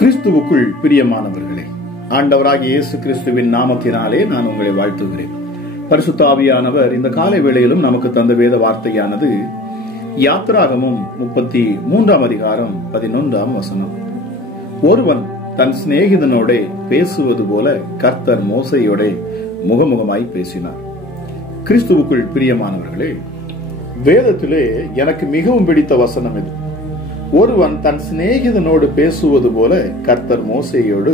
கிறிஸ்துவுக்குள் பிரியமானவர்களே, ஆண்டவராகிய இயேசு கிறிஸ்துவின் நாமத்தினாலே நான் உங்களை வாழ்த்துகிறேன். பரிசுத்த ஆவியானவர் இந்த காலை வேளையிலும் நமக்கு தந்த வேத வார்த்தையானது யாத்திராகமம் 33 அதிகாரம் 11 ஒருவன் தன் சிநேகிதனோட பேசுவது போல கர்த்தர் மோசேயோட முகமுகமாய் பேசினார். கிறிஸ்துவுக்குள் பிரியமானவர்களே, வேதத்திலே எனக்கு மிகவும் பிடித்த வசனம் இது. ஒருவன் தன் சிநேகிதனோடு பேசுவது போல கர்த்தர் மோசேயோடு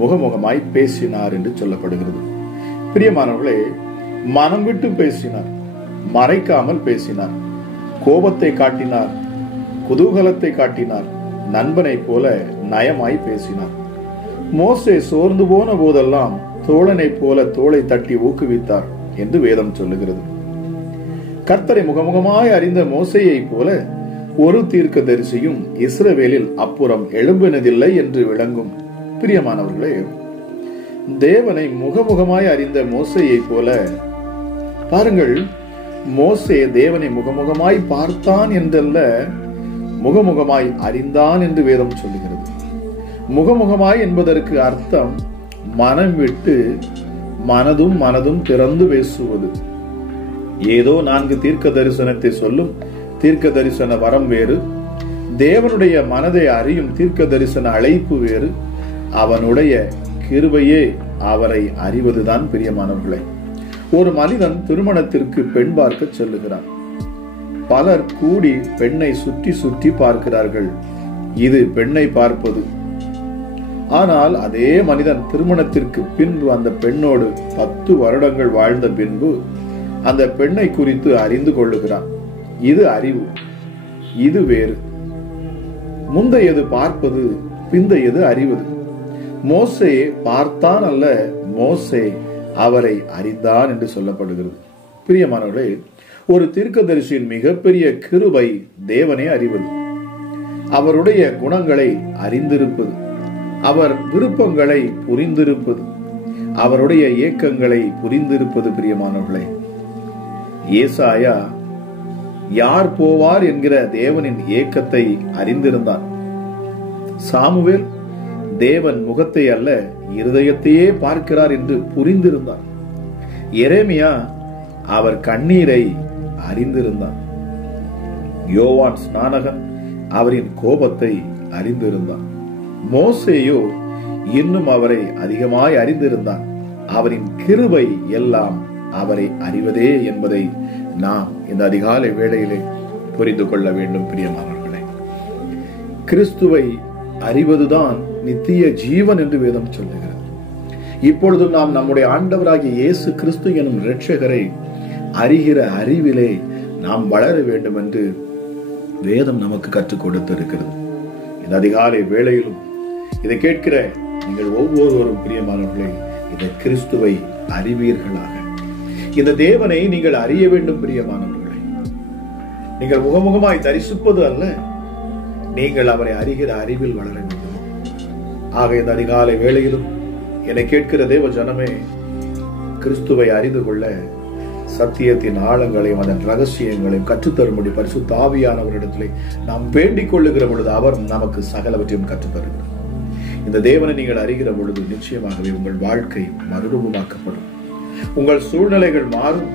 முகமுகமாய் பேசினார் என்று சொல்லப்படுகிறது. பிரியமானவர்களே, மனம் விட்டு பேசினார், மறைக்காமல் பேசினார், கோபத்தை காட்டினார், குதூகலத்தை காட்டினார், நண்பனை போல நயமாய் பேசினார். மோசே சோர்ந்து போன போதெல்லாம் தோழனை போல தோளை தட்டி ஊக்குவித்தார் என்று வேதம் சொல்லுகிறது. கர்த்தரை முகமுகமாய் அறிந்த மோசேயை போல ஒரு தீர்க்கதரிசியும் இஸ்ரவேலில் அப்புறம் எழும்பினதில்லை என்று விளங்கும். பிரியமானவர்களே, தேவனை முகமுகமாய் அறிந்த மோசேயை போல பாருங்கள், மோசே தேவனை முகமுகமாய் பார்த்தான் என்றல்ல, முகமுகமாய் அறிந்தான் என்று வேதம் சொல்லுகிறது. முகமுகமாய் என்பதற்கு அர்த்தம் மனம் விட்டு மனதும் திறந்து பேசுவது. ஏதோ 4 தீர்க்க தரிசனத்தை சொல்லும் தீர்க்க தரிசன வரம் வேறு, தேவனுடைய மனதை அறியும் தீர்க்க தரிசன அழைப்பு வேறு, அவனுடைய கிருபையே அவரை அறிவதுதான். பிரியமானவர்களே, ஒரு மனிதன் திருமணத்திற்கு பெண் பார்க்க செல்லுகிறான். பலர் கூடி பெண்ணை சுற்றி சுற்றி பார்க்கிறார்கள். இது பெண்ணை பார்ப்பது. ஆனால் அதே மனிதன் திருமணத்திற்கு பின்பு அந்த பெண்ணோடு 10 வருடங்கள் வாழ்ந்த பின்பு அந்த பெண்ணை குறித்து அறிந்து கொள்ளுகிறான். இது அறிவு, இது வேறு. முந்தையது பார்ப்பது, பிந்தையது அறிவது. மோசே பார்த்தான் அல்ல, மோசே அவரை அறிந்தான் என்று சொல்லப்படுகிறது. பிரியமானவர்களே, ஒரு தீர்க்கதரிசியின் மிகப்பெரிய கிருபை தேவனை அறிவது, அவருடைய குணங்களை அறிந்திருப்பது, அவர் விருப்பங்களை புரிந்திருப்பது, அவருடைய ஏக்கங்களை புரிந்திருப்பது. பிரியமானவர்களே, ஏசாயா யார் போவார் என்கிற தேவனின் ஏக்கத்தை அறிந்திருந்தார். சாமுவேல் தேவன் முகத்தை அல்ல இருதயத்தையே பார்க்கிறார் என்று புரிந்திருந்தார். எரேமியா அவர் கண்ணீரை அறிந்திருந்தார். யோவான் ஸ்நானகன் அவரின் கோபத்தை அறிந்திருந்தார். மோசேயோ இன்னும் அவரை அதிகமாய் அறிந்திருந்தார். அவரின் கிருபை எல்லாம் அவரை அறிவதே என்பதை நாம் இந்த அதிகாலை வேளையிலே புரிந்து கொள்ள வேண்டும். பிரியமானவர்களே, கிறிஸ்துவை அறிவதுதான் நித்திய ஜீவன் என்று வேதம் சொல்லுகிறது. இப்பொழுது நாம் நம்முடைய ஆண்டவராகிய இயேசு கிறிஸ்து எனும் இரட்சகரை அறிகிற அறிவிலே நாம் வளர வேண்டும் என்று வேதம் நமக்கு கற்றுக் கொடுத்திருக்கிறது. இந்த அதிகாலை வேளையிலும் இதை கேட்கிற நீங்கள் ஒவ்வொருவரும் பிரியமானவர்களே, இந்த கிறிஸ்துவை அறிவீர்களாக. இந்த தேவனை நீங்கள் அறிய வேண்டும். பிரியமானவர்களே, நீங்கள் முகமுகமாய் தரிசிப்பது அல்ல, நீங்கள் அவரை அறிகிற அறிவில் வளர வேண்டும். ஆக இந்த அதிகாலை வேளையிலும் என்னை கேட்கிற தேவ ஜனமே, கிறிஸ்துவை அறிந்து கொள்ள சத்தியத்தின் ஆழங்களையும் அதன் ரகசியங்களையும் கற்றுத்தரும்படி பரிசுத்த ஆவியானவரிடத்திலே நாம் வேண்டிக் கொள்ளுகிற பொழுது அவர் நமக்கு சகலவற்றையும் கற்றுத்தருகிறார். இந்த தேவனை நீங்கள் அறிகிற பொழுது நிச்சயமாகவே உங்கள் வாழ்க்கை மறுரூபமாக்கப்படும், உங்கள் சூழ்நிலைகள் மாறும்,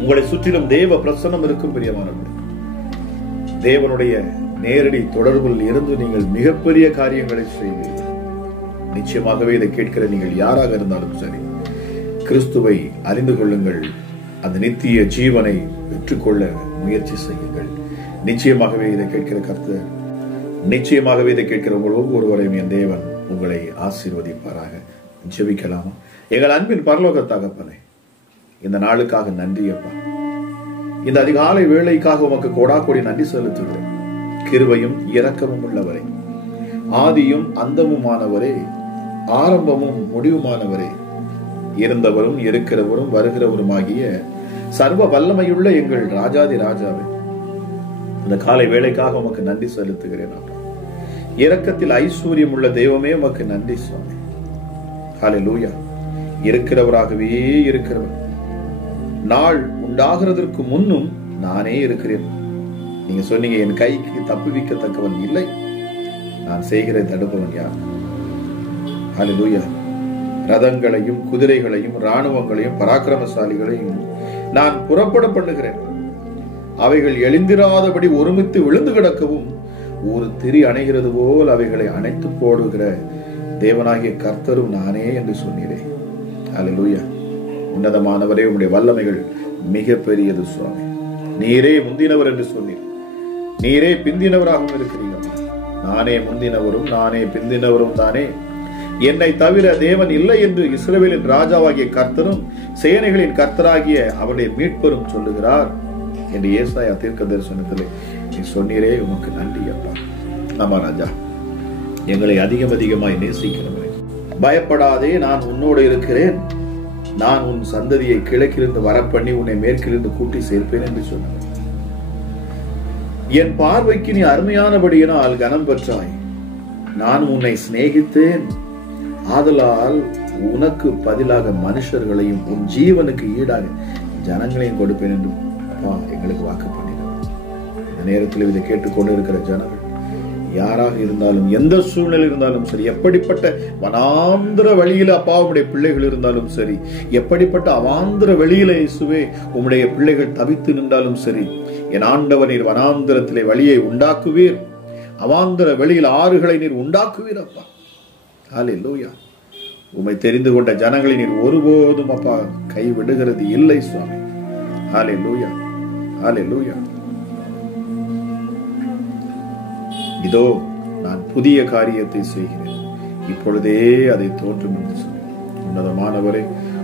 உங்களை சுற்றிலும் தேவ பிரசன்னம் இருக்கும். பிரியமானவர்களே, தேவனுடைய நேரடி தொடர்பில் இருந்து நீங்கள் மிகப்பெரிய காரியங்களை செய்வீர்கள். நிச்சயமாகவே இதை கேட்கிற நீங்கள் யாராக இருந்தாலும் சரி, கிறிஸ்துவை அறிந்து கொள்ளுங்கள், அந்த நித்திய ஜீவனை பெற்றுக்கொள்ள முயற்சி செய்யுங்கள். நிச்சயமாகவே இதை கேட்கிற கர்த்தர், நிச்சயமாகவே இதை கேட்கிற உங்கள் ஒவ்வொருவரையும் என் தேவன் உங்களை ஆசீர்வதிப்பாராக. ஜெபிக்கலாமா? எங்கள் அன்பின் பரலோக தகப்பனே, இந்த நாளுக்காக நன்றி அப்பா. இந்த அதிகாலை வேளைக்காக உமக்கு கோடாக்கோடி நன்றி செலுத்துகிறேன். கிருபையும் இரக்கமும் உள்ளவரே, ஆதியும் அந்தமுமானவரே, ஆரம்பமும் முடிவுமானவரே, இருந்தவரும் இருக்கிறவரும் வருகிறவருமாகிய சர்வ வல்லமையுள்ள எங்கள் ராஜாதி ராஜாவே, இந்த காலை வேளைக்காக உமக்கு நன்றி செலுத்துகிறேன் அப்பா. இரக்கத்தில் ஐஸ்வர்யம் உள்ள தெய்வமே உமக்கு நன்றி சுவாமி. ஹல்லேலூயா. இருக்கிறவராகவே இருக்கிறவர், நாள் உண்டாகிறதற்கு முன்னும் நானே இருக்கிறேன். நீங்க சொன்னீங்க, என் கைக்கு தப்புவிக்கத்தக்கவன் இல்லை, நான் செய்கிறதை தடுப்பவன் யார்? ஹல்லேலூயா. ரதங்களையும் குதிரைகளையும் இராணுவங்களையும் பராக்கிரமசாலிகளையும் நான் புறப்பட பண்ணுகிறேன். அவைகள் எழுந்திராதபடி ஒருமித்து விழுந்து கிடக்கவும் ஒரு திரி அணைகிறது போல் அவைகளை அணைத்து போடுகிற தேவனாகிய கர்த்தரும் நானே என்று சொன்னீரே. ஹல்லேலூயா. உன்னதமானவரே, உம்முடைய வல்லமைகள் மிக பெரியது சுவாமி. நீரே முந்தினவர் என்று சொன்னீர். நீரே பிந்தினவராகவும் இருக்கிறீர்கள். நானே முந்தினவரும் நானே பிந்தினவரும் தானே. என்னை தவிர தேவன் இல்லை என்று இஸ்ரவேலின் ராஜாவாகிய கர்த்தரும் சேனைகளின் கர்த்தராகிய அவருடைய மீட்பரும் சொல்லுகிறார் என்று ஏசாயா தீர்க்க தரிசனத்திலே நீ சொன்னீரே. உமக்கு நன்றி அப்பா. ஆமா ராஜா, எங்களை அதிகமாய் நேசிக்கிறவரே, பயப்படாதே, நான் உன்னோடு இருக்கிறேன். நான் உன் சந்ததியை கிழக்கிலிருந்து வரப்பண்ணி உன்னை மேற்கிலிருந்து கூட்டி சேர்ப்பேன் என்று சொன்னார். என் பார்வைக்கு நீ அருமையானபடியினால் கனம் பெற்றாய். நான் உன்னை சிநேகித்தேன். ஆதலால் உனக்கு பதிலாக மனுஷர்களையும் உன் ஜீவனுக்கு ஈடாக ஜனங்களையும் கொடுப்பேன் என்று அப்பா எங்களுக்கு வாக்கு பண்ணினார். இந்த நேரத்தில் இதை கேட்டுக்கொண்டு இருக்கிற ஜனங்கள் யாராக இருந்தாலும், எந்த சூழ்நிலை இருந்தாலும் சரி, எப்படிப்பட்ட வனாந்திர வழியில அப்பா உம்முடைய பிள்ளைகள் இருந்தாலும் சரி, எப்படிப்பட்ட அவாந்திர வெளியில இயேசுவே உம்முடைய பிள்ளைகள் தவித்து நின்றாலும் சரி, என் ஆண்டவர் நீர் வனாந்திரத்திலே வழியை உண்டாக்குவீர். அவாந்திர வெளியில் ஆறுகளை நீர் உண்டாக்குவீர் அப்பா. ஹல்லேலூயா. உம்மை தெரிந்து கொண்ட ஜனங்களை நீர் ஒருபோதும் அப்பா கைவிடுகிறது இல்லை சுவாமி. ஹல்லேலூயா. ஹல்லேலூயா. இதோ நான் புதிய காரியத்தை செய்கிறேன், இப்பொழுதே அதை தோன்றும் என்று சொன்னேன். உன்னதமானவரே,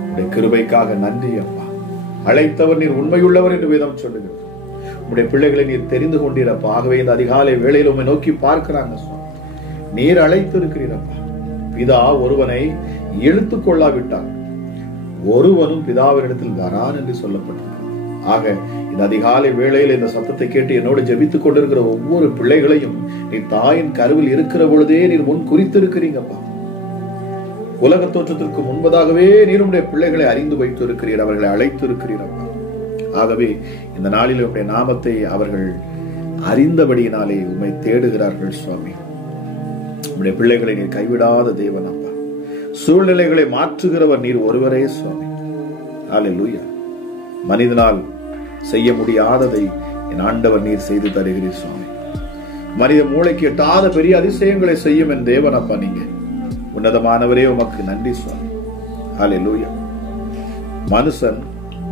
உடைய கிருபைக்காக நன்றி அப்பா. அழைத்தவர் நீர் உண்மையுள்ளவர் என்று வேதம் சொல்லுகிறது. உடைய பிள்ளைகளை நீர் தெரிந்து கொண்டீரப்பா. ஆகவே இந்த அதிகாலை வேளையில் உம்மை நோக்கி பார்க்கிறாங்க சுவாமி. நீர் அழைத்து இருக்கிறீரப்பா. பிதா ஒருவனை இழுத்துக் கொள்ளாவிட்டார் ஒருவனும் பிதாவினிடத்தில் வரான் என்று சொல்லப்பட்டிருக்கிறது. ஆக இந்த அதிகாலை வேளையில் இந்த சத்தத்தை கேட்டு என்னோடு ஜெபித்துக் கொண்டிருக்கிற ஒவ்வொரு பிள்ளைகளையும் நீ தாயின் கருவில் இருக்கிற பொழுதே நீர் முன் குறித்திருக்கிறீங்கப்பா. உலக தோற்றத்திற்கு முன்பதாகவே நீர் உடைய பிள்ளைகளை அறிந்து வைத்து இருக்கிறீர், அவர்களை அழைத்து இருக்கிறீரப்பா. ஆகவே இந்த நாளில் உடைய நாமத்தை அவர்கள் அறிந்தபடியினாலே உம்மை தேடுகிறார்கள் சுவாமி. உடைய பிள்ளைகளை நீர் கைவிடாத தேவன் அப்பா. சூழ்நிலைகளை மாற்றுகிறவர் நீர் ஒருவரே சுவாமி. ஹல்லேலூயா. மனிதனால் செய்ய முடியாததை என் ஆண்டவர் நீர் செய்து தருகிறீர் சுவாமி. மனித மூளைக்கு எட்டாத பெரிய அதிசயங்களை செய்யும் என் தேவன் அப்பா நீங்க. உன்னதமானவரே, உமக்கு நன்றி சுவாமி. ஹல்லேலூயா. மனுஷன்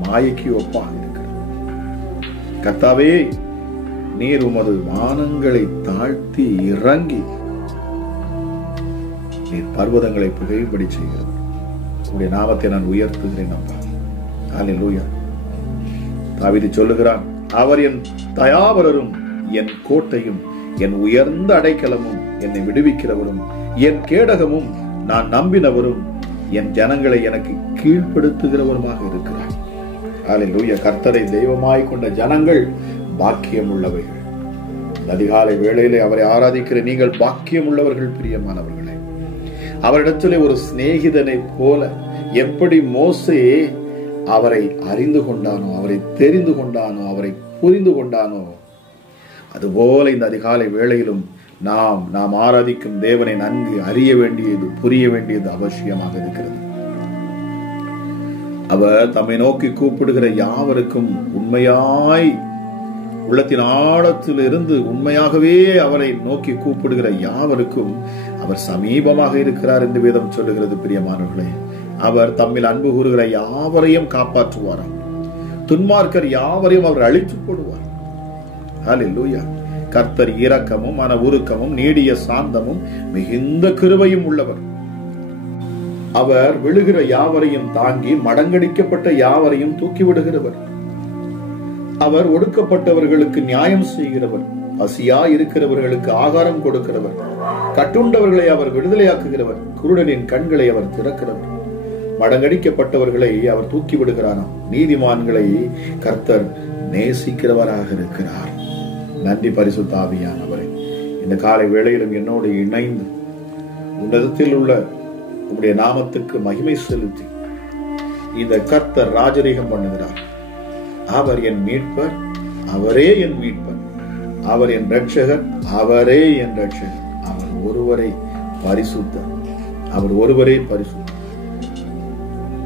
மாயைக்கு ஒப்பாக இருக்கிறார். கர்த்தாவே, நீர் உமது வானங்களை தாழ்த்தி இறங்கி நீர் பர்வதங்களை புகையும்படி செய்கிறது. உடைய நாமத்தை நான் உயர்த்துகிறேன் அப்பா. ஹல்லேலூயா. தாவீது சொல்லுகிறான், அவர் என் தயாவரரும் என் கோட்டையும் என் உயர்ந்த அடைக்கலமும் என்னை விடுவிக்கிறவரும் என் கேடகமும் நான் நம்பினவரும் என் ஜனங்களை எனக்கு கீழ்ப்படுத்துகிறவருமாக இருக்கிறார். ஹல்லேலூயா. கர்த்தரை தெய்வமாய் கொண்ட ஜனங்கள் பாக்கியம் உள்ளவைகள். அதிகாலை வேளையிலே அவரை ஆராதிக்கிற நீங்கள் பாக்கியம் உள்ளவர்கள் பிரியமானவர்களே. அவரிடத்திலே ஒரு சிநேகிதனை போல எப்படி மோசே அவரை அறிந்து கொண்டானோ, அவரை தெரிந்து கொண்டானோ, அவரை புரிந்து கொண்டானோ, அதுபோல இந்த அதிகாலை வேளையிலும் நாம் ஆராதிக்கும் தேவனை நன்கு அறிய வேண்டியது, புரிய வேண்டியது அவசியமாக இருக்கிறது. அவர் தம்மை நோக்கி கூப்பிடுகிற யாவருக்கும் உண்மையாய் உள்ளத்தின் ஆழத்தில் இருந்து உண்மையாகவே அவரை நோக்கி கூப்பிடுகிற யாவருக்கும் அவர் சமீபமாக இருக்கிறார் என்று வேதம் சொல்லுகிறது. பிரியமானவர்களே, அவர் தம்மில் அன்பு கூறுகிற யாவரையும் காப்பாற்றுவாராம். துன்மார்க்கர் யாவரையும் அவர் அழித்து போடுவார். ஹல்லேலூயா. கர்த்தர் இரக்கமும் மன உருக்கமும் நீடிய சாந்தமும் மிகுந்த கிருபையும் உள்ளவர். அவர் விழுகிற யாவரையும் தாங்கி மடங்கடிக்கப்பட்ட யாவரையும் தூக்கி விடுகிறவர். அவர் ஒடுக்கப்பட்டவர்களுக்கு நியாயம் செய்கிறவர். பசியா இருக்கிறவர்களுக்கு ஆகாரம் கொடுக்கிறவர். கட்டுண்டவர்களை அவர் விடுதலையாக்குகிறவர். குருடனின் கண்களை அவர் திறக்கிறவர். மடங்கடிக்கப்பட்டவர்களை அவர் தூக்கி விடுகிறாராம். நீதிமான்களை கர்த்தர் நேசிக்கிறவராக இருக்கிறார். நன்றி பரிசுத்த ஆவியானவரே. இந்த காலை வேளையிலும் என்னோடு இணைந்து உன்னதத்தில் உள்ள உம்முடைய நாமத்துக்கு மகிமை செலுத்தி இந்த கர்த்தர் ராஜரீகம் பண்ணுகிறார். அவர் என் மீட்பர், அவரே என் மீட்பர். அவர் என் ரட்சகர், அவரே என் ரட்சகர். அவர் ஒருவரை பரிசுத்தர். அவர் ஒருவரே பரிசுத்தர்.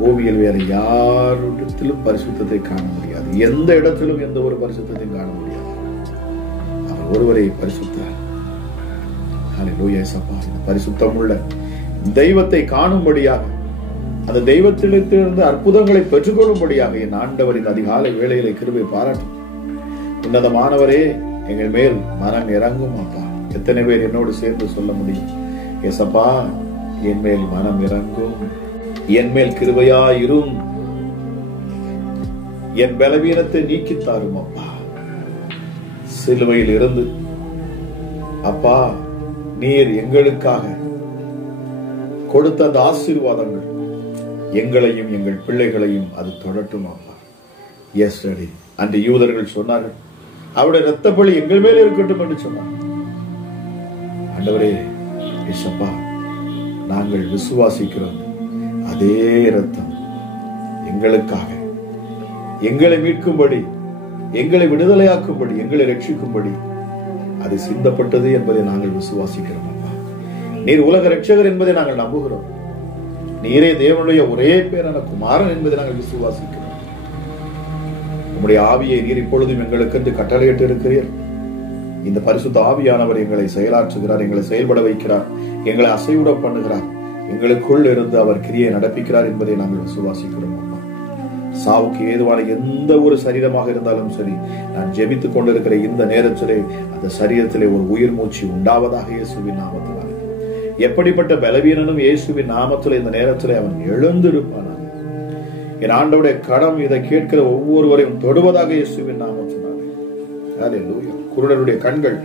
ஓவியல் வேற யாரிடத்திலும் பரிசுத்தத்தை காண முடியாது. எந்த இடத்திலும் எந்த ஒரு பரிசுத்தத்தையும் காண முடியாது. அவர் ஒருவரே பரிசுத்தர். ஹல்லேலூயா இயேசப்பா. இந்த பரிசுத்தம் உள்ள தெய்வத்தை காணும்படியாக, அந்த தெய்வத்திலிருந்து அற்புதங்களை பெற்றுக்கொள்ளும்படியாக என் ஆண்டவர் இந்த அதிகாலை வேளையிலே கிருபை பாராட்டும். உன்னதமானவரே, எங்கள் மேல் மனம் இறங்கும் அப்பா. எத்தனை பேர் என்னோடு சேர்ந்து சொல்ல முடியும்? ஏசப்பா, என் மேல் மனம் இறங்கும், என் மேல் கிருபையாயிரும், என் பலவீனத்தை நீக்கித்தாரும் அப்பா. சிலுவையில் இருந்து அப்பா நீர் எங்களுக்காக கொடுத்த அந்த ஆசீர்வாதங்கள் எங்களையும் எங்கள் பிள்ளைகளையும் அது தொடட்டும் அப்பா. எஸ்டர்டே அந்த யூதர்கள் சொன்னார்கள், அவருடைய இரத்த பழி எங்கள் மேலே இருக்கட்டும் என்று சொன்னார். ஆண்டவரே இயேசப்பா, நாங்கள் விசுவாசிக்கிறோம், அதே இரத்தம் எங்களுக்காக, எங்களை மீட்கும்படி, எங்களை விடுதலையாக்கும்படி, எங்களை ரட்சிக்கும்படி அது சிந்தப்பட்டது என்பதை நாங்கள் விசுவாசிக்கிறோம் அப்பா. நீர் உலக ரட்சகர் என்பதை நாங்கள் நம்புகிறோம். நீரே தேவனுடைய ஒரே பேரான குமாரன் என்பதை நாங்கள் விசுவாசிக்கிறோம். உம்முடைய ஆவியை நீர் இப்பொழுதும் எங்களுக்கு கட்டளையிட்டு இருக்கிறீர். இந்த பரிசுத்த ஆவியானவர் எங்களை செயலாற்றுகிறார், எங்களை செயல்பட வைக்கிறார், எங்களை அசைவுட பண்ணுகிறார், எங்களுக்குள் இருந்து அவர் கிரியை நடப்பிக்கிறார் என்பதை நாங்கள் விசுவாசிக்கிறோம் அப்பா. சாவுக்கு ஏதுவான எந்த ஒரு சரீரமாக இருந்தாலும் சரி, நான் ஜெபித்துக் கொண்டிருக்கிற இந்த நேரத்திலே அந்த சரீரத்திலே ஒரு உயிர் மூச்சு உண்டாவதாக இயேசுவின் நாமத்தினாலே. எப்படிப்பட்ட பலவீனனும் இயேசுவின் நாமத்திலே இந்த நேரத்திலே அவன் எழுந்திருப்பானாக. என் ஆண்டவருடைய கரம் இதை கேட்கிற ஒவ்வொருவரையும் தொடுவதாக இயேசுவின் நாமத்தினாலே. ஹல்லேலூயா. குருடருடைய கண்கள்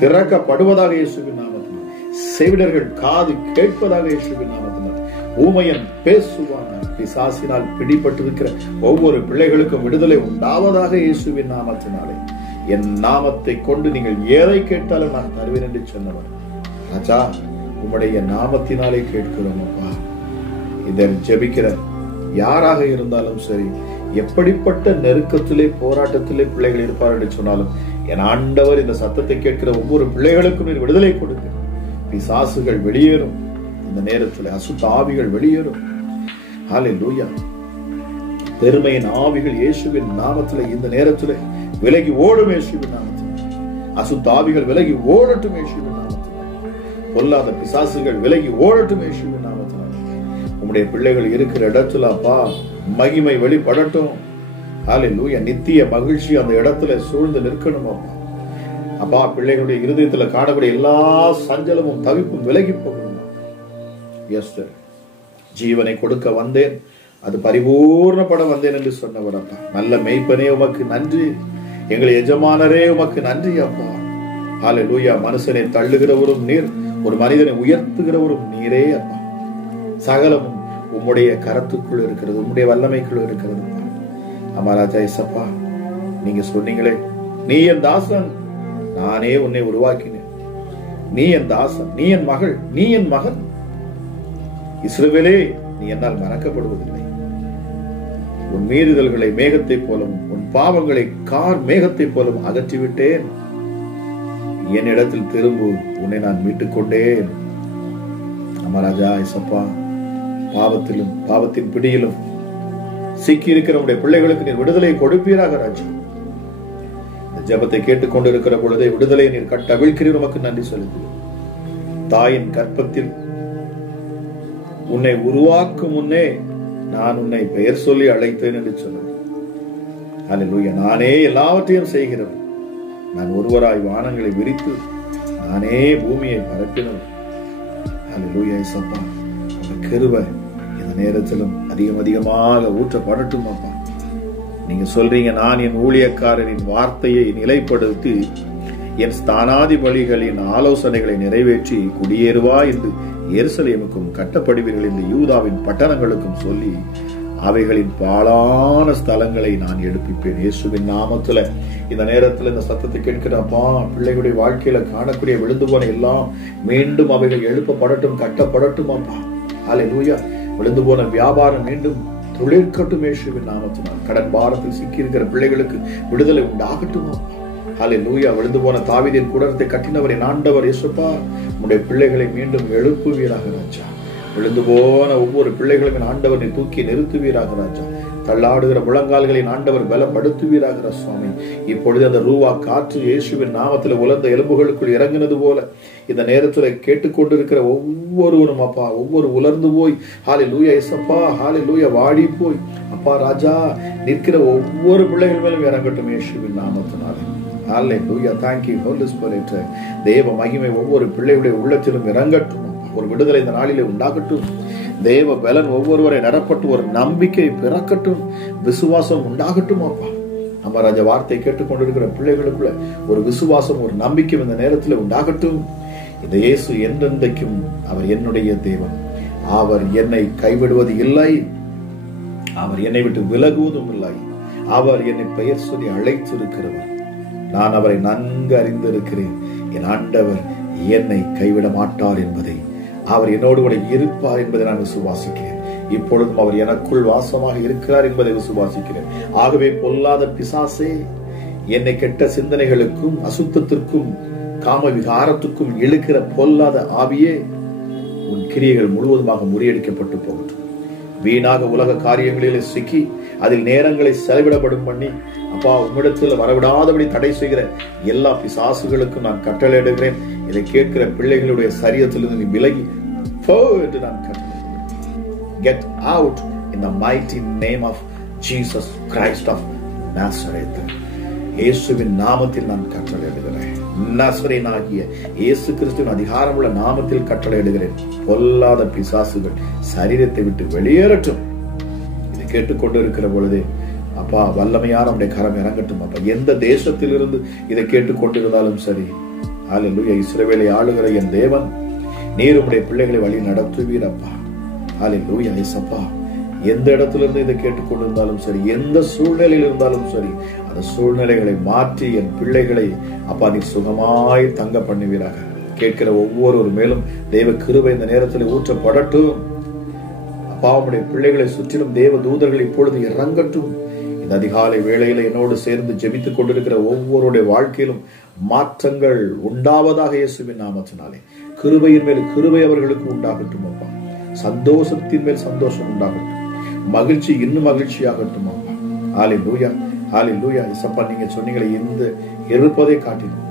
திறக்கப்படுவதாக இயேசுவின் நாமத்தினாலே. செவிடர்கள் காது கேட்பதாக இயேசுவின் நாமத்தினாலே. ஊமையன் பேசுவான். பிசாசினால் பிடிபட்டிருக்கிற ஒவ்வொரு பிள்ளைகளுக்கும் விடுதலை உண்டாவதாக இயேசுவின் நாமத்தினாலே. என் நாமத்தை கொண்டு நீங்கள் எதை கேட்டாலும் நான் தருவேன் என்று சொன்னவர். ராஜா, உம்முடைய நாமத்தினாலே கேட்கிறோம் அப்பா. இதை ஜெபிக்கிற யாராக இருந்தாலும் சரி, எப்படிப்பட்ட நெருக்கத்திலே போராட்டத்திலே பிள்ளைகள் இருப்பார் என்று சொன்னாலும், என் ஆண்டவர் இந்த சத்தத்தை கேட்கிற ஒவ்வொரு பிள்ளைகளுக்கும் நீர் விடுதலை கொடுங்க. பிசாசுகள் வெளியேறும், இந்த நேரத்தில் அசுத்த ஆவிகள் வெளியேறும். ஹல்லேலூயா. பெருமையின் ஆவிகள் இயேசுவின் நாமத்திலே இந்த நேரத்திலே விலகி ஓடும். இயேசுவின் நாமத்திலே அசுத்த ஆவிகள் விலகி ஓடட்டும். இயேசுவின் நாமத்திலே பொல்லாத பிசாசுகள் விலகி ஓடட்டும். இயேசுவின் நாமத்திலே உம்முடைய பிள்ளைகள் இருக்கிற இடத்துல அப்பா மகிமை வெளிப்படட்டும். ஹல்லேலூயா. நித்திய மகிழ்ச்சி அந்த இடத்துல சூழ்ந்து நிற்கணும் அப்பா. அப்பா, பிள்ளைகளுடைய இருதயத்துல காணக்கூடிய எல்லா சஞ்சலமும் தவிப்பும் விலகி போகணும். எஸ்தர், ஜீவனை கொடுக்க வந்தேன், அது பரிபூர்ணப்பட வந்தேன் என்று சொன்னவர் அப்பா. நல்ல மெய்ப்பனே உமக்கு நன்றி, எங்கள் எஜமானரே உமக்கு நன்றி அப்பா. ஹல்லேலூயா. மனுஷனை தள்ளுகிறவரும் நீர், ஒரு மனிதனை உயர்த்துகிறவரும் நீரே அப்பா. சகலமும் உம்முடைய கரத்துக்குள் இருக்கிறது, உம்முடைய வல்லமைக்குள் இருக்கிறது. அமராஜா இயேசப்பா, நீங்க சொன்னீங்களே, நீ என் தாசன், நானே உன்னை உருவாக்கினேன். நீ என் தாசன், நீ என் மகள், நீ என் மகன். இஸ்ரவேலே, நீ என்னால் மறக்கப்படுவதில்லை. உன் மீறுதல்களை மேகத்தை போலவும் உன் பாவங்களை கார் மேகத்தை போலவும் அகற்றிவிட்டேன். என்னிடத்தில் திரும்பு, உன்னை நான் மீட்டுக் கொண்டேன். அமராஜா இயேசப்பா, பாவத்திலும் பாவத்தின் பிடியிலும் சிக்கி இருக்கிற உடைய பிள்ளைகளுக்கு நீர் விடுதலை கொடுப்பீராக ராஜா. இந்த ஜெபத்தை கேட்டுக்கொண்டிருக்கிற பொழுதே விடுதலை நீர் கட்டவிழ்கிறீர். உமக்கு நன்றி செலுத்துகிறேன். தாயின் கற்பத்தில் உன்னை உருவாக்கும் முன்னே நான் உன்னை பெயர் சொல்லி அழைத்தேன் என்று சொன்னார். ஹல்லேலூயா. நானே எல்லாவற்றையும் செய்கிறேன். நான் ஒருவராய் வானங்களை விரித்து நானே பூமியை பரப்பினேன். ஹல்லேலூயா இயேசப்பா, உங்க கிருபை இந்த நேரத்திலும் அதிகமாக ஊற்றப்படட்டும் அப்பா. நீங்க சொல்றீங்க, நான் என் ஊழியக்காரரின் வார்த்தையை நிலைப்படுத்தி என் ஸ்தானாதிபதிகளின் ஆலோசனைகளை நிறைவேற்றி குடியேறுவா என்று எருசலேமுக்கும் கட்டப்படுவீர்கள் என்று யூதாவின் பட்டணங்களுக்கும் சொல்லி அவைகளின் பாழான ஸ்தலங்களை நான் எடுப்பிப்பேன். இயேசுவின் நாமத்துல இந்த நேரத்துல இந்த சத்தத்தை கேட்கிறப்பா, பிள்ளைகளுடைய வாழ்க்கையில காணக்கூடிய விழுந்து போன எல்லாம் மீண்டும் அவைகள் எழுப்பப்படட்டும், கட்டப்படட்டும் அப்பா. ஹல்லேலூயா. விழுந்து போன வியாபாரம் மீண்டும் துளிர்க்கட்டும். இயேசுவின் நாமத்தினால் கடன் பாரத்தில் சிக்கி இருக்கிற பிள்ளைகளுக்கு விடுதலை உண்டாகட்டும் அப்பா. ஹல்லேலூயா. விழுந்து போன தாவீதின் கூடாரத்தை கட்டினவர் என் ஆண்டவர் இயேசுப்பா, உம்முடைய பிள்ளைகளை மீண்டும் எழுப்புவீராக ராஜா. விழுந்து போன ஒவ்வொரு பிள்ளைகளும் என் ஆண்டவரை தூக்கி நிறுத்துவீராக ராஜா. தள்ளாடுகிற முழங்கால்களின் ஆண்டவர் பலப்படுத்துவீராக சுவாமி. இப்பொழுது அந்த ரூவா காற்று இயேசுவின் நாமத்தில் உலர்ந்த எலும்புகளுக்குள் இறங்கினது போல இந்த நேரத்தில் கேட்டுக்கொண்டிருக்கிற ஒவ்வொருவரும் அப்பா, ஒவ்வொரு உலர்ந்து போய் ஹல்லேலூயா இயேசப்பா, ஹல்லேலூயா வாடி போய் அப்பா ராஜா நிற்கிற ஒவ்வொரு பிள்ளைகள் மேலும் இறங்கட்டும் இயேசுவின் நாமத்தினாலே. ஹல்லேலூயா. Thank you Holy Spirit. தேவ மகிமை ஒவ்வொரு பிள்ளைகளுடைய உள்ளத்திலும் இறங்கட்டும். ஒரு விடுதலை இந்த நாளிலே உண்டாகட்டும். தேவ பலன் ஒவ்வொருவரை நடப்பட்டு ஒரு நம்பிக்கை பிறக்கட்டும், விசுவாசம் உண்டாகட்டும் அப்பா. நம்ம ராஜா வார்த்தை கேட்டுக்கொண்டிருக்கிற பிள்ளைகளுக்குள்ள ஒரு விசுவாசம், ஒரு நம்பிக்கை இந்த நேரத்தில் உண்டாகட்டும். இந்த இயேசு என்றென்றைக்கும் அவர் என்னுடைய தேவன். அவர் என்னை கைவிடுவது இல்லை, அவர் என்னை விட்டு விலகுவதும் இல்லை. அவர் என்னை பெயர் சொல்லி அழைத்திருக்கிறவர். நான் அவரை நன்கு அறிந்திருக்கிறேன். என் ஆண்டவர் என்னை கைவிட மாட்டார் என்பதை, அவர் என்னோடு கூட இருப்பார் என்பதை நான் விசுவாசிக்கிறேன். இப்பொழுதும் அவர் எனக்குள் வாசமாக இருக்கிறார் என்பதை விசுவாசிக்கிறேன். ஆகவே பொல்லாத பிசாசே, என்னை கெட்ட சிந்தனைகளுக்கும் அசுத்தத்திற்கும் காம விகாரத்துக்கும் இழுக்கிற பொல்லாத ஆவியே, உன் கிரியைகள் முழுவதுமாக முறியடிக்கப்பட்டு போகட்டும். வீணாக உலக காரியங்களிலே சிக்கி அதில் நேரங்களை செலவிடப்படும் பண்ணி அப்பா உம்மிடத்தில் வரவிடாதபடி தடை செய்கிற எல்லா பிசாசுகளுக்கும் நான் கட்டளையிடுகிறேன். இதை கேட்கிற பிள்ளைகளுடைய சரீரத்திலிருந்து நீ விலகி போ என்று நான் கட்டளையிடுகிறேன். Get out in the mighty name of Jesus Christ of Nazareth. இயேசுவின் நாமத்தில் நான் கட்டளையிடுகிறேன். நசரேயனாகிய இயேசு கிறிஸ்துவின் அதிகாரமுள்ள நாமத்தில் கட்டளையிடுகிறேன். பொல்லாத பிசாசுகள் சரீரத்தை விட்டு வெளியேறட்டும். இதை கேட்டுக்கொண்டு இருக்கிற பொழுதே அப்பா வல்லமையான நம்முடைய கரம் இறங்கட்டும் அப்பா. எந்த தேசத்திலிருந்து இதை கேட்டுக்கொண்டிருந்தாலும் சரி, ஹல்லேலூயா. இஸ்ரவேலை ஆளுகிற என் தேவன், நீர் உம்முடைய பிள்ளைகளை வழி நடத்துவீர் அப்பா. ஹல்லேலூயா இயேசப்பா. எந்த இடத்திலிருந்து இதை கேட்டுக்கொண்டிருந்தாலும் சரி, எந்த சூழ்நிலையில் இருந்தாலும் சரி, அந்த சூழ்நிலைகளை மாற்றி என் பிள்ளைகளை அப்பா நீ சுகமாய் தங்க பண்ணுவீராக. கேட்கிற ஒவ்வொரு மேலும் தேவ கிருபை இந்த நேரத்தில் ஊற்றப்படட்டும் அப்பா. உம்முடைய பிள்ளைகளை சுற்றிலும் தேவ தூதர்கள் இப்பொழுது இறங்கட்டும். இந்த அதிகாலை வேளையில என்னோடு சேர்ந்து ஜெபித்துக் கொண்டிருக்கிற ஒவ்வொருடைய வாழ்க்கையிலும் மாற்றங்கள் உண்டாவதாக இயேசுவின் நாமத்தினாலே. கிருபையின் மேல் கிருபை அவர்களுக்கு உண்டாகட்டும் அப்பா. சந்தோஷத்தின் மேல் சந்தோஷம் உண்டாகட்டும். மகிழ்ச்சி இன்னும் மகிழ்ச்சியாகட்டும் அப்பா. ஹல்லேலூயா, ஹல்லேலூயா. இயேசப்பா, நீங்க சொன்னீங்களே, இந்த இருப்பதை காட்டிலும்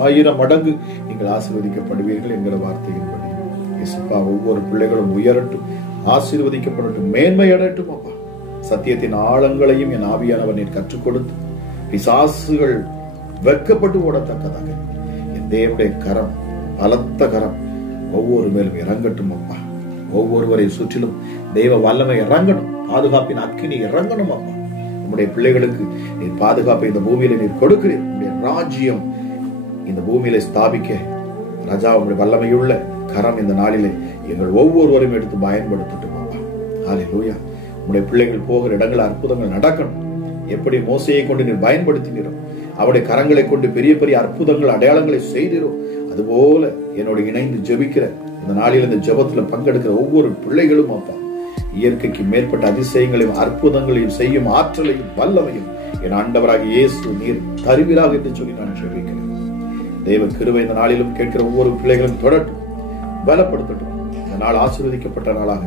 1000 மடங்கு நீங்கள் ஆசீர்வதிக்கப்படுவீர்கள் என்கிற வார்த்தையின்படி இயேசப்பா ஒவ்வொரு பிள்ளைகளும் உயரட்டும், ஆசீர்வதிக்கப்படட்டும், மேன்மை அடையட்டும் அப்பா. சத்தியத்தின் ஆழங்களையும் என் ஆவியானவர் நீர் கற்றுக் கொடுத்து பிசாசுகள் வெட்கப்பட்டு ஓடத்தக்கதாக என் தேவனுடைய கரம், பலத்த கரம் ஒவ்வொரு மேலும் இறங்கட்டும் அப்பா. ஒவ்வொருவரை சுற்றிலும் தெய்வ வல்லமை இறங்கணும், பாதுகாப்பின் அக்கினி இறங்கணும் அப்பா. நம்முடைய பிள்ளைகளுக்கு நீர் பாதுகாப்பை இந்த பூமியில நீர் கொடுக்கிறீர். உங்களுடைய ராஜ்யம் இந்த பூமியில ஸ்தாபிக்க ராஜா உங்களுடைய வல்லமையுள்ள கரம் இந்த நாளிலே எங்கள் ஒவ்வொருவரையும் எடுத்து பயன்படுத்தட்டும் அப்பா. ஹல்லேலூயா. உங்களுடைய பிள்ளைகள் போகிற இடங்கள் அற்புதங்கள் நடக்கணும். எப்படி மோசையை கொண்டு நீர் பயன்படுத்தினீரோ, அவருடைய கரங்களை கொண்டு பெரிய பெரிய அற்புதங்கள் அடையாளங்களை செய்தீரோ, அதுபோல என்னோட இணைந்து ஜெபிக்கிற இந்த நாளில் இந்த ஜெபத்துல பங்கெடுக்கிற ஒவ்வொரு பிள்ளைகளும் அப்பா இயற்கைக்கு மேற்பட்ட அதிசயங்களையும் அற்புதங்களையும் செய்யும் ஆற்றலையும் வல்லமையும் என் ஆண்டவராக இயேசு நீர் தருவீராக என்று சொல்லி நான் ஜெபிக்கிறேன். தேவ கிருபை இந்த நாளிலும் கேட்கிற ஒவ்வொரு பிள்ளைகளும் தொடரட்டும், பலப்படுத்தட்டும். இந்த நாள் ஆசீர்வதிக்கப்பட்ட நாளாக,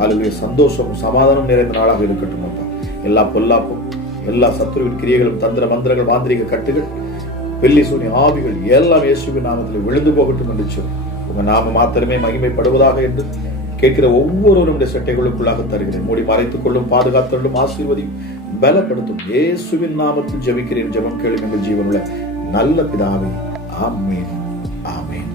ஹல்லேலூயா, சந்தோஷமும் சமாதானம் நிறைந்த நாளாக இருக்கட்டும் அப்பா. எல்லா பொல்லாப்பும், எல்லா சத்துருவின் கிரியைகளும், தந்திர மந்திரங்கள், மாந்திரிக கட்டுகள், வெள்ளி சூனி ஆவிகள் எல்லாம் இயேசுவின் நாமத்தில் விழுந்து போகட்டும் என்று சொல்லி உங்க நாம மாத்திரமே மகிமைப்படுவதாக என்று கேட்கிற ஒவ்வொருவருடைய சட்டைகளுக்குள்ளாக தருகிறேன். மூடி மறைத்துக் கொள்ளும், பாதுகாத்துள்ளும், ஆசீர்வதியும், பலப்படுத்தும். இயேசுவின் நாமத்தில் ஜெபிக்கிறேன். ஜெபம் கேளும் எங்கள் ஜீவனுள்ள நல்ல பிதாவே. ஆமென், ஆமென்.